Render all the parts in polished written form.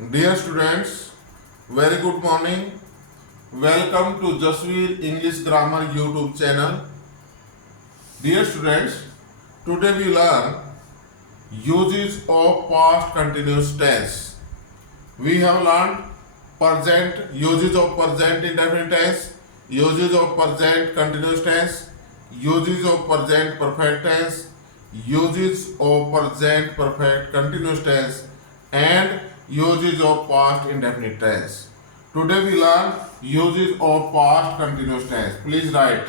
Dear students, very good morning. Welcome to Jasveer English Grammar YouTube channel. Dear students, today we learn uses of past continuous tense. We have learned present, uses of present indefinite tense, uses of present continuous tense, uses of present perfect tense, uses of present perfect continuous tense, and uses of past indefinite tense. Today we learn uses of past continuous tense. Please write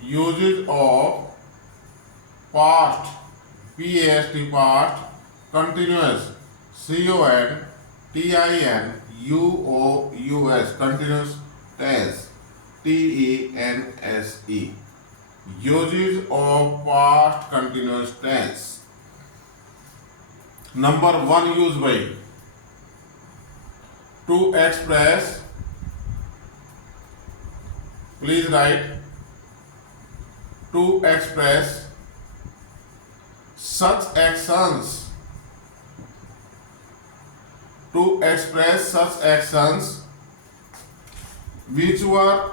uses of past, P-A-S-T, past continuous, C-O-N-T-I-N-U-O-U-S, continuous tense, T-E-N-S-E. Uses of past continuous tense. Number one use by to express. Please write to express such actions. To express such actions which were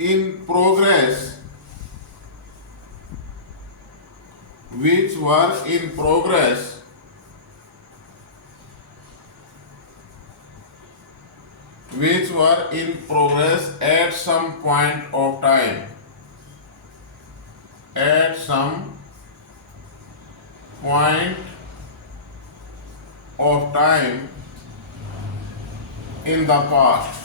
in progress, which were in progress at some point of time, at some point of time in the past.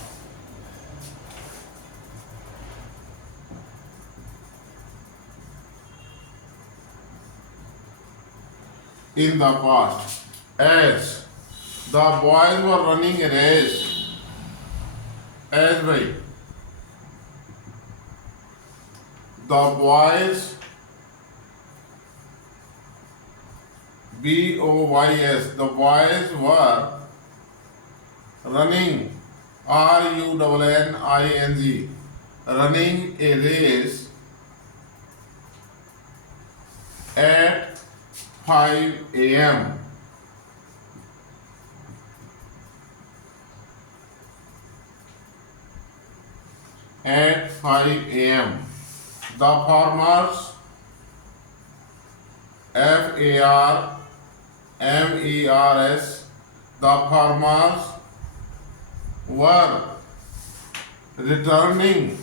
In the past, as the boys were running a race, as by the boys, B-O-Y-S, the boys were running, R-U-N-N-I-N-G, running a race at 5 a.m. At 5 a.m. The farmers, F-A-R-M-E-R-S, the farmers were returning,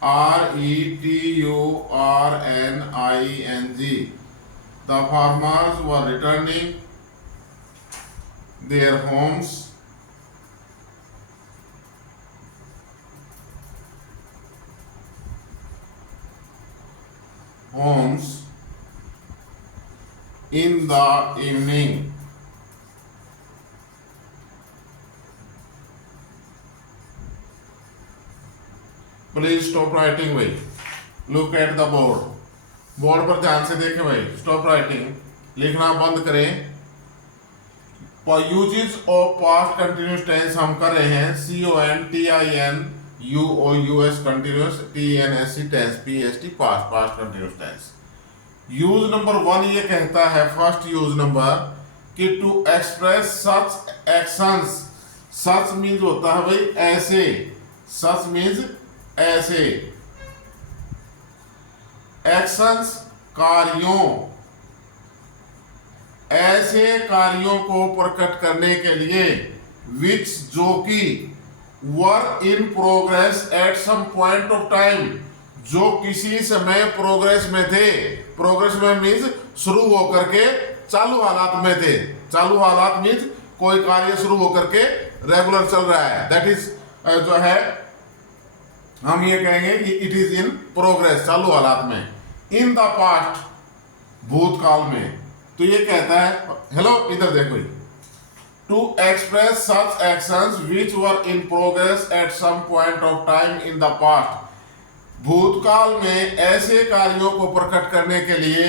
R-E-T-U-R-N-I-N-G, the farmers were returning their homes in the evening. Please stop writing भाई. Look at the board. Board पर ध्यान से देखें भाई. Stop writing, लिखना बंद करें. Uses of past continuous tense हम कर रहे हैं. CONTINUOUS continuous, TNSC tense, PST past, past continuous tense. Use number one ये कहता है, फर्स्ट यूज नंबर, कि to express such actions. Such means होता है भाई ऐसे. सच मीन्स ऐसे. एक्शंस कार्यों, ऐसे कार्यों को प्रकट करने के लिए, विच जो कि were in progress at some point of time, जो किसी समय प्रोग्रेस में थे. प्रोग्रेस में मीन्स शुरू होकर के चालू हालात में थे. चालू हालात मीन्स कोई कार्य शुरू होकर के रेगुलर चल रहा है. दैट इज जो है हम ये कहेंगे कि इट इज इन प्रोग्रेस, चालू हालात में. इन द पास्ट, भूतकाल में. तो ये कहता है, हेलो इधर देखो, to express such actions which were in progress at some point of time in the past. भूतकाल में ऐसे कार्यों को प्रकट करने के लिए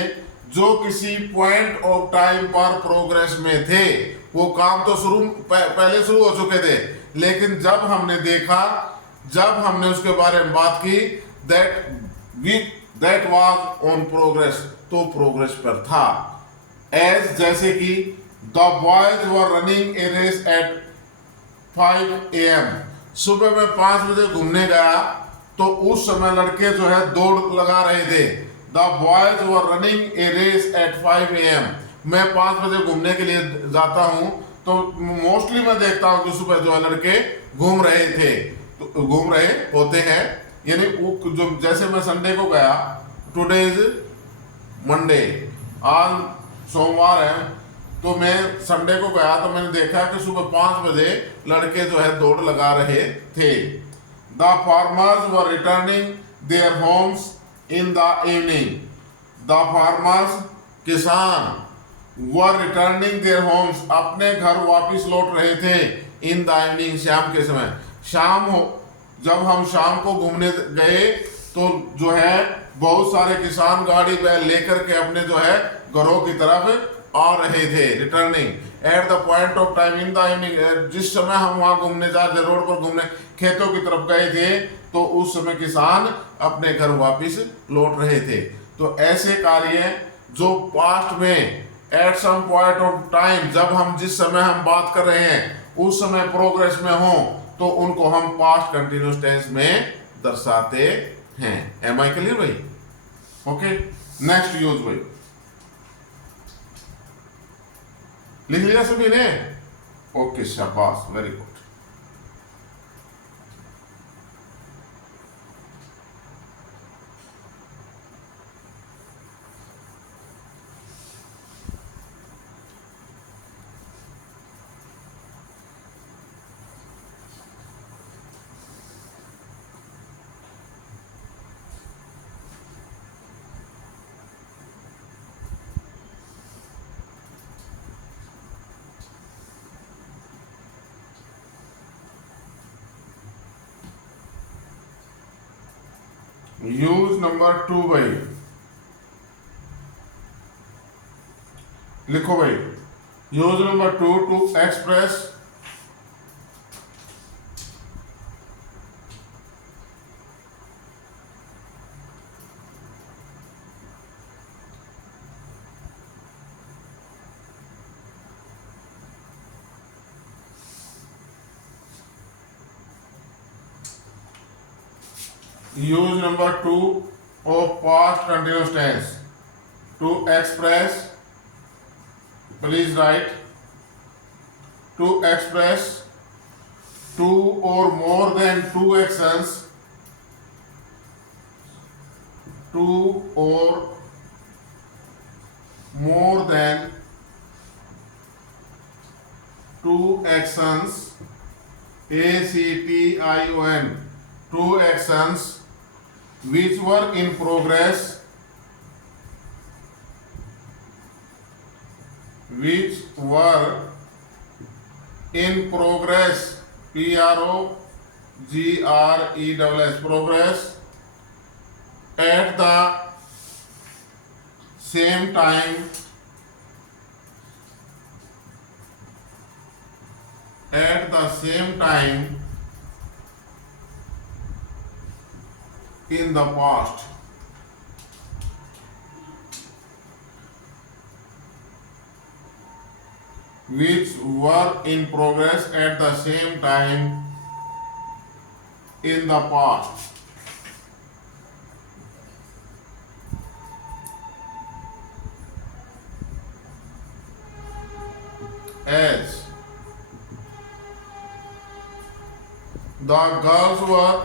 जो किसी पॉइंट ऑफ टाइम पर प्रोग्रेस में थे. वो काम तो पहले शुरू हो चुके थे, लेकिन जब हमने उसके बारे में बात की दैट वाज ऑन प्रोग्रेस, तो प्रोग्रेस पर था। एज जैसे कि the boys were running a race at 5 AM, सुबह में 5 बजे घूमने गया तो उस समय लड़के जो है दौड़ लगा रहे थे। The boys were running a race at 5 AM, मैं 5 बजे घूमने के लिए जाता हूँ तो मोस्टली मैं देखता हूँ कि सुबह जो है लड़के घूम रहे थे, तो घूम रहे होते हैं। यानी जो जैसे मैं संडे को गया, टुडे इज मंडे, आज सोमवार है, तो मैं संडे को गया तो मैंने देखा कि सुबह 5 बजे लड़के जो है दौड़ लगा रहे थे। The farmers were returning their homes in the evening, the farmers किसान वर रिटर्निंग देयर होम्स अपने घर वापिस लौट रहे थे इन द इवनिंग शाम के समय। शाम हो जब हम शाम को घूमने गए तो जो है बहुत सारे किसान गाड़ी बैल लेकर के अपने जो है घरों की तरफ आ रहे थे। Returning at the point of time in the evening, जिस समय हम वहां घूमने जा रहे थे, रोड पर घूमने खेतों की तरफ गए थे, तो उस समय किसान अपने घर वापिस लौट रहे थे। तो ऐसे कार्य जो पास्ट में at some point of time, जब हम जिस समय हम बात कर रहे हैं उस समय प्रोग्रेस में हो, तो उनको हम पास्ट कंटिन्यूअस टेंस में दर्शाते हैं। एम आई क्लियर भाई? ओके, नेक्स्ट यूज भाई, लिख लिया सभी ने? ओके, शाबाश, वेरी गुड। यूज नंबर 2 भाई, लिखो भाई। Use number 2 to express use number 2 of past continuous tense to express, please write, to express two or more than two actions, two or more than two actions, ACTION, two actions which were in progress, PROGRESS, progress, at the same time, in the past. Which were in progress at the same time in the past. As the girls were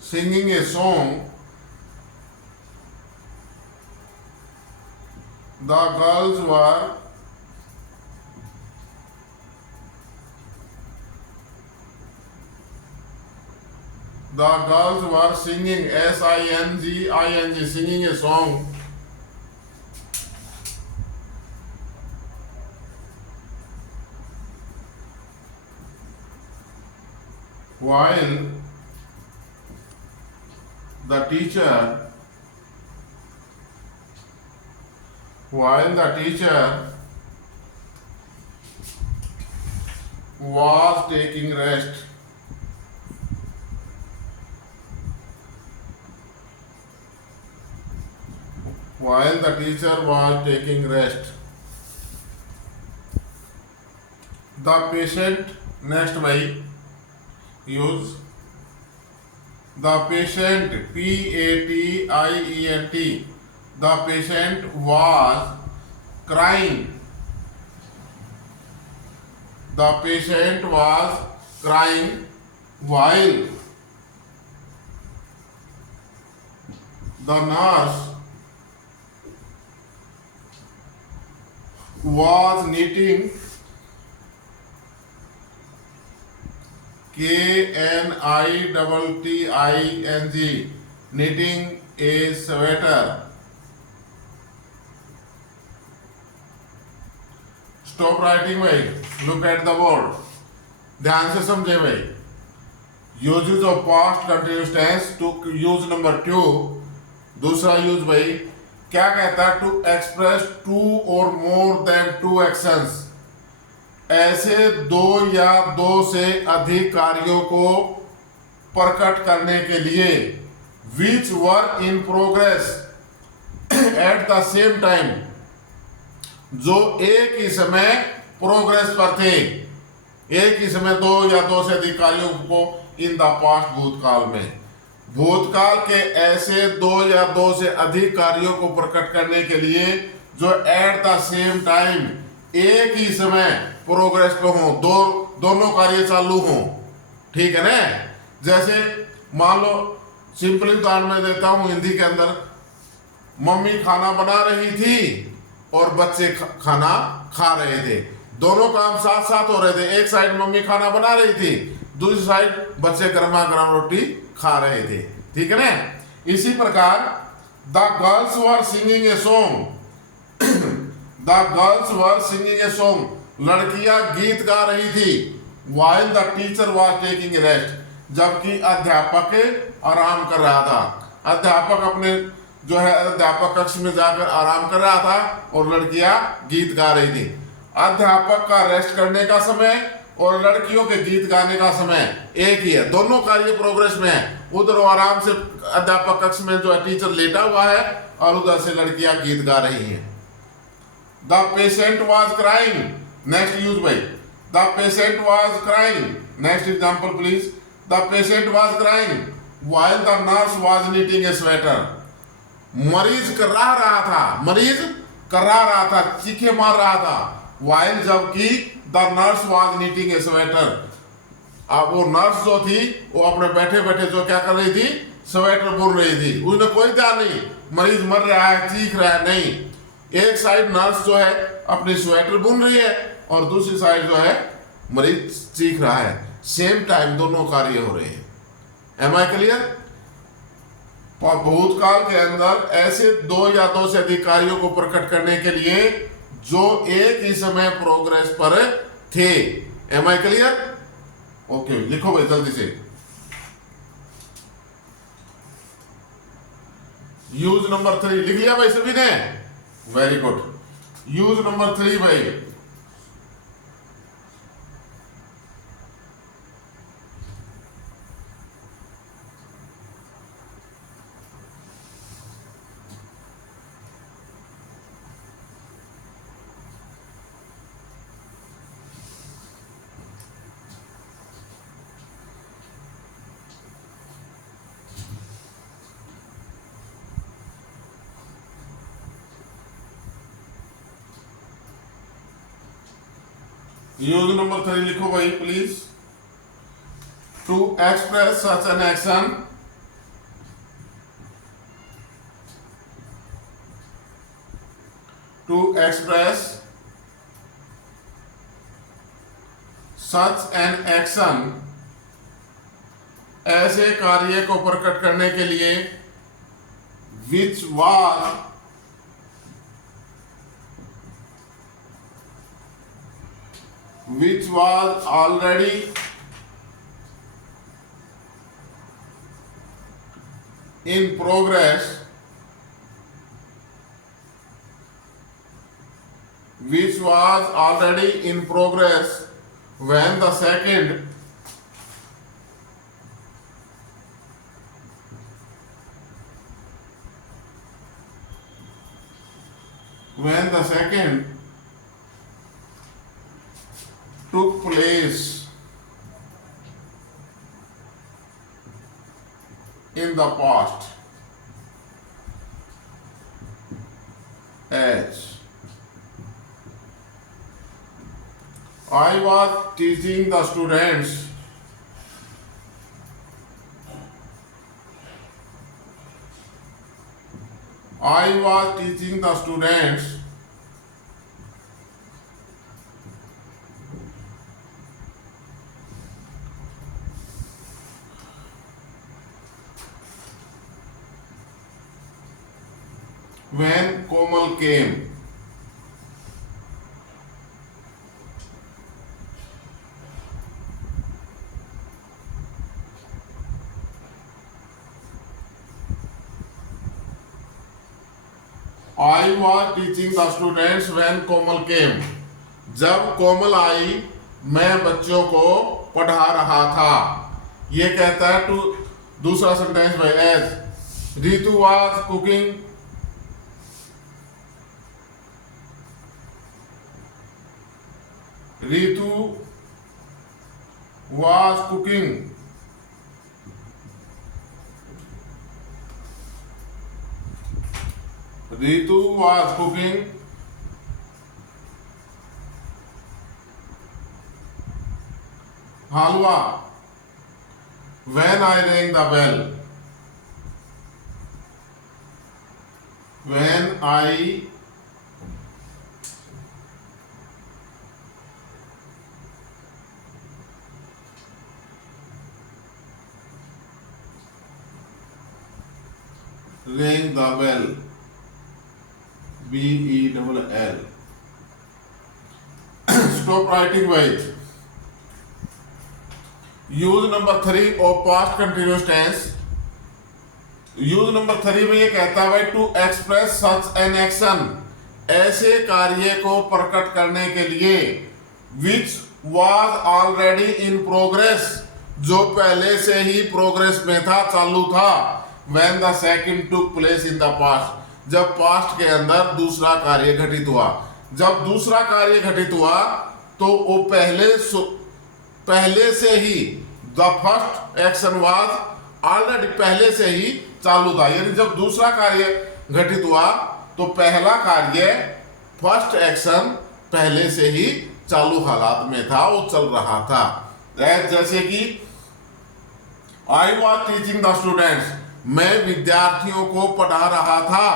singing a song, the girls were singing, SINGING, singing a song, while the teacher was taking rest. While the teacher was taking rest. The patient, next by use the patient, patient, the patient was crying. The patient was crying while the nurse was knitting. KNITTING, knitting a sweater. Stop writing भाई, look at the board, ध्यान से समझे भाई. Uses of past continuous tense to use number 2. दूसरा यूज भाई क्या कहता है? टू एक्सप्रेस टू और मोर देन टू एक्शंस. ऐसे दो या दो से अधिक कार्यों को प्रकट करने के लिए which were in progress at the same time, जो एक ही समय प्रोग्रेस पर थे. एक ही समय दो या दो से अधिक कार्यों को इन द पास्ट, भूतकाल में. भूतकाल के ऐसे दो या दो से अधिक कार्यों को प्रकट करने के लिए जो एट द सेम टाइम, एक ही समय प्रोग्रेस पे हो, दोनों कार्य चालू हो. ठीक है ना? जैसे मान लो, सिंपली उदाहरण में देता हूं हिंदी के अंदर, मम्मी खाना बना रही थी और बच्चे खाना खा रहे थे. दोनों काम साथ साथ हो रहे थे. एक साइड मम्मी खाना बना रही थी, दूसरी साइड बच्चे गर्मा गर्म रोटी खा रहे थे. ठीक है ना? इसी प्रकार the girls were singing a song. The girls were singing a song, लड़कियां गीत गा रही थी. while the teacher was taking rest, जबकि अध्यापक आराम कर रहा था. अध्यापक अपने जो है अध्यापक कक्ष में जाकर आराम कर रहा था और लड़कियां गीत गा रही थी. अध्यापक का रेस्ट करने का समय और लड़कियों के गीत गाने का समय एक ही है. दोनों कार्य प्रोग्रेस में है. उधर आराम से अध्यापक कक्ष में जो है टीचर लेटा हुआ है और उधर से लड़कियां गीत गा रही हैं. The patient was crying, next use भाई. The patient was crying, next example please. The patient was crying while the nurse was knitting a sweater. मरीज कराह रहा था, मरीज कराह रहा था, चीखे मार रहा था. व्हाइल, जबकि the nurse was knitting a sweater. अब वो नर्स जो थी वो अपने बैठे बैठे जो क्या कर रही थी? स्वेटर बुन रही थी. उसने कोई ध्यान नहीं, मरीज मर रहा है, चीख रहा है, नहीं. एक साइड नर्स जो है अपनी स्वेटर बुन रही है और दूसरी साइड जो है मरीज चीख रहा है. सेम टाइम दोनों कार्य हो रहे हैं. Am I clear? भूतकाल के अंदर ऐसे दो या दो से अधिक कार्यों को प्रकट करने के लिए जो एक ही समय प्रोग्रेस पर थे. M I clear? ओके, लिखो भाई जल्दी से. यूज नंबर 3 लिख लिया भाई सभी ने? Very good. यूज नंबर 3 भाई. यूज नंबर 3 लिखो भाई please. To express such an action, to express such an action, ऐसे कार्य को प्रकट करने के लिए विच was already in progress, which was already in progress when the second took place in the past as I was teaching the students when Komal came. I was teaching the students when Komal came. जब कोमल आई मैं बच्चों को पढ़ा रहा था। ये कहता है टू, दूसरा सेंटेंस भाई, as Ritu was cooking, Ritu was cooking, Ritu was cooking halwa when I rang the bell. When I rang the bell, BELL. Stop writing by. Use number 3 of past continuous tense. Use number 3 में ये कहता है भाई to express such an action, ऐसे कार्य को प्रकट करने के लिए which was already in progress, जो पहले से ही प्रोग्रेस में था, चालू था। When the second took place in the past, जब पास्ट के अंदर दूसरा कार्य घटित हुआ। जब दूसरा कार्य घटित हुआ तो वो पहले से ही the first action was already, पहले से ही चालू था। यानी जब दूसरा कार्य घटित हुआ तो पहला कार्य फर्स्ट एक्शन पहले से ही चालू हालात में था, वो चल रहा था। जैसे कि आई वाज टीचिंग द स्टूडेंट्स, मैं विद्यार्थियों को पढ़ा रहा था।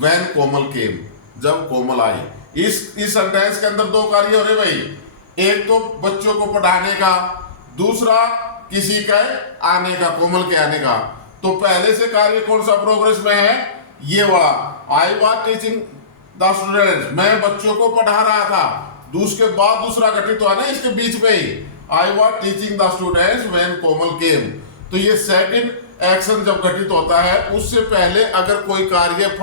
व्हेन कोमल केम, जब कोमल आई। इस सेंटेंस के अंदर दो कार्य हो रहे भाई, एक तो बच्चों को पढ़ाने का, दूसरा किसी का आने का, कोमल के आने का। तो पहले से कार्य कौन सा प्रोग्रेस में है, ये वाला आई वाज टीचिंग द स्टूडेंट्स, मैं बच्चों को पढ़ा रहा था। उसके बाद दूसरा घटित हुआ ना इसके बीच में ही, I was teaching the students when Komal came. तो ये सेकंड एक्शन जब घटित होता है उससे पहले अगर कोई कार्य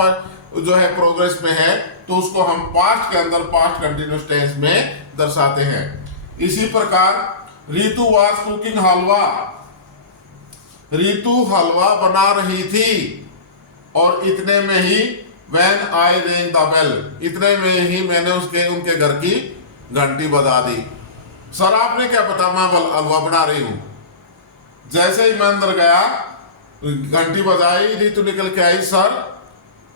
जो है प्रोग्रेस में है तो उसको हम पास्ट के अंदर पास्ट कंटिन्यूअस टेंस में दर्शाते हैं। इसी प्रकार रितु वाज कुकिंग हलवा, रितु हलवा बना रही थी। और इतने में ही when I ring the bell, इतने में ही मैंने उनके घर की घंटी बजा दी। सर आपने क्या पता मैं हलवा बना रही हूं। जैसे ही मैं अंदर गया घंटी बजाई, रितु निकल के आई, सर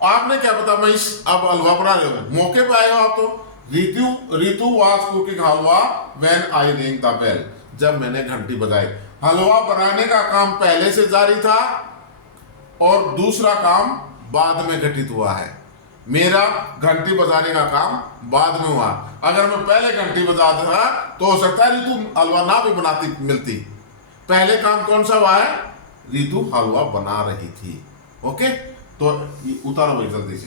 आपने क्या पता मैं अब हलवा बना रही हूँ, मौके पे आए हो आप तो। Ritu was cooking halwa when I ring the bell, जब मैंने घंटी बजाई। हलवा बनाने का काम पहले से जारी था और दूसरा काम बाद में घटित हुआ है। मेरा घंटी बजाने का काम बाद में हुआ। अगर मैं पहले घंटी बजाता था तो हो सकता है रितु हलवा ना भी बनाती मिलती। पहले काम कौन सा हुआ है, रितु हलवा बना रही थी। ओके, तो उतारो भाई जल्दी से,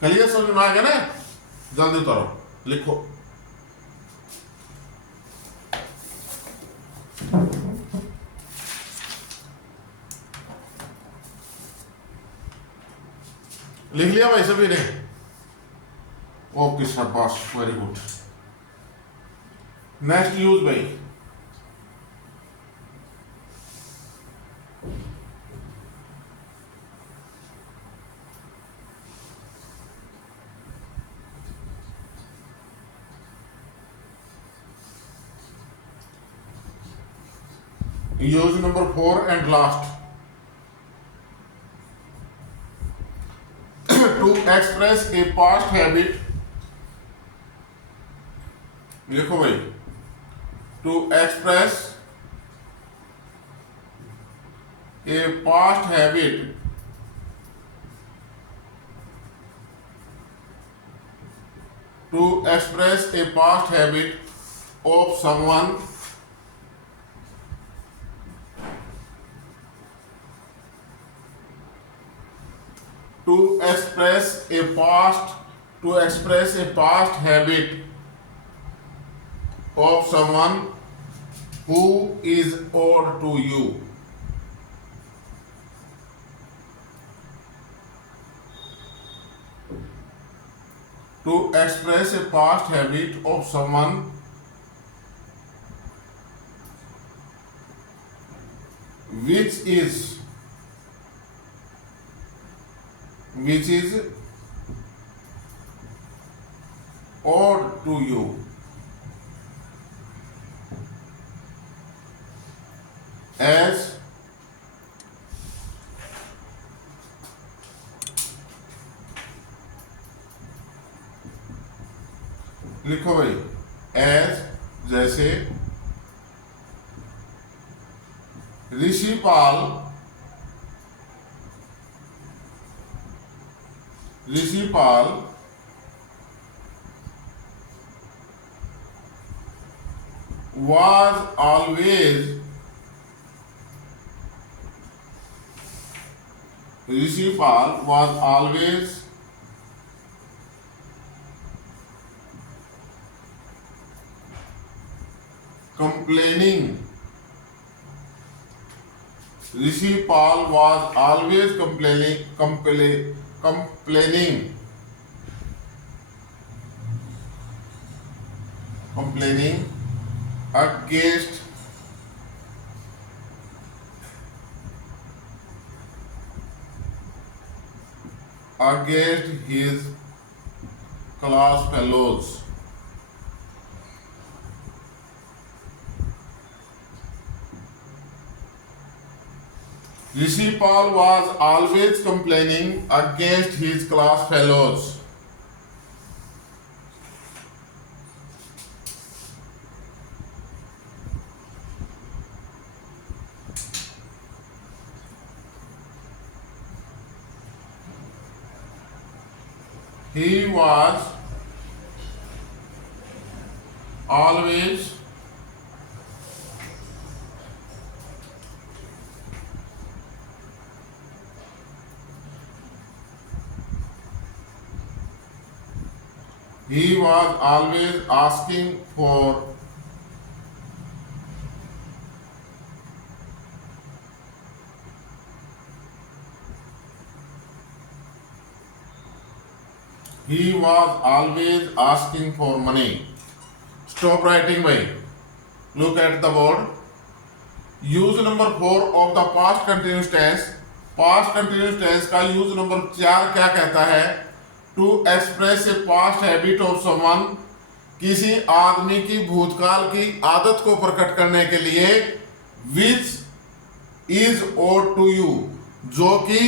क्लियर समझ में आ गया ना, जल्दी उतारो, लिखो। लिख लिया भाई सभी ने? ओके शाबाश, वेरी गुड। नेक्स्ट यूज भाई, use number 4 and last. To express a past habit, लिखो भाई, to express a past habit, to express a past habit of someone, to express a past habit of someone who is owed to you. To express a past habit of someone which is owed to you. As लिखो भाई, एज जैसे Rishipal was always complaining. Rishipal was always complaining against his class fellows. Rishipal was always complaining against his class fellows. He was always asking for money. Stop writing bhai. Look at the board. Use number 4 of the past continuous tense. Past continuous tense का use number 4 क्या कहता है? To express a past habit of someone, किसी आदमी की भूतकाल की आदत को प्रकट करने के लिए which is owed to you, जो कि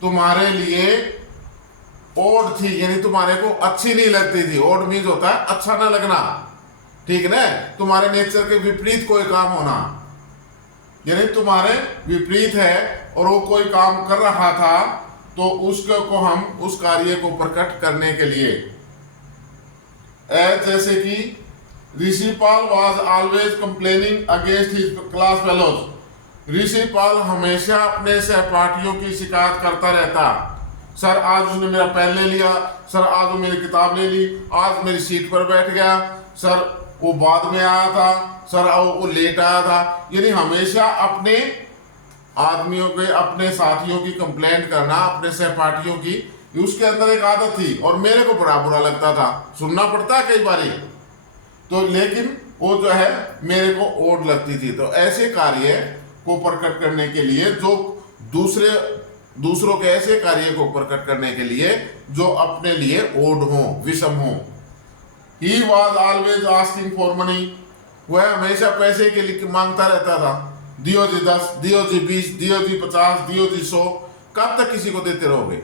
तुम्हारे लिए ओड थी, यानी तुम्हारे को अच्छी नहीं लगती थी. ओड मीन्स होता है अच्छा ना लगना, ठीक ना, तुम्हारे नेचर के विपरीत कोई काम होना, यानी तुम्हारे विपरीत है और वो कोई काम कर रहा था तो उसको हम उस कार्य को प्रकट करने के लिए. जैसे कि Rishipal was always complaining against his class fellows. Rishipal हमेशा अपने सहपाठियों की शिकायत करता रहता. सर आज उसने मेरा पेन ले लिया, सर आज वो मेरी किताब ले ली, आज मेरी सीट पर बैठ गया, सर वो बाद में आया था, सर वो लेट आया था. यानी हमेशा अपने आदमियों के, अपने साथियों की कंप्लेंट करना, अपने सहपाठियों की, उसके अंदर एक आदत थी और मेरे को बड़ा बुरा लगता था. सुनना पड़ता है कई बारी तो, लेकिन वो जो है मेरे को ओड लगती थी। तो ऐसे कार्य को प्रकट करने के लिए जो दूसरों के ऐसे कार्य को प्रकट करने के लिए जो अपने लिए ओड हो, विषम हो। He was always asking for money, वह हमेशा पैसे के लिए मांगता रहता था। दियो जी 10, दियो जी 20, दियो जी 50, दियो जी 100, कब तक किसी को देते रहोगे?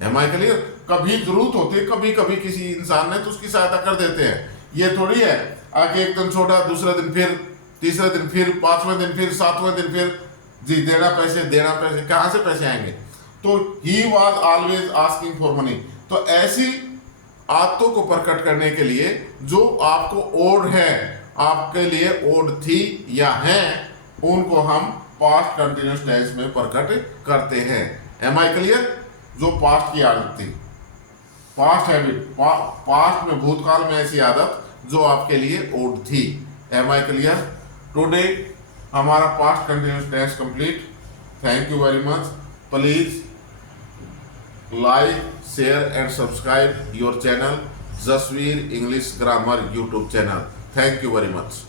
Am I clear? कभी जरूरत होती है, कभी कभी किसी इंसान ने तो उसकी सहायता कर देते हैं। ये थोड़ी है आगे एक दिन छोड़ा, दूसरा दिन फिर, तीसरे दिन फिर, पांचवें दिन फिर, सातवें दिन फिर जी देना पैसे, कहाँ से पैसे आएंगे? तो he was always asking for money. तो ऐसी आदतों को प्रकट करने के लिए जो आपको ओड है, आपके लिए ओड थी या है, उनको हम पास्ट कंटिन्यूअस टेंस में प्रकट करते हैं। Am I clear? जो पास्ट की आदत थी, पास्ट हैबिट, पास्ट में, भूतकाल में ऐसी आदत जो आपके लिए ओड थी। Am I clear? टुडे हमारा past continuous tense complete. Thank you very much. Please like, share and subscribe your channel Jasvir English grammar YouTube channel. Thank you very much.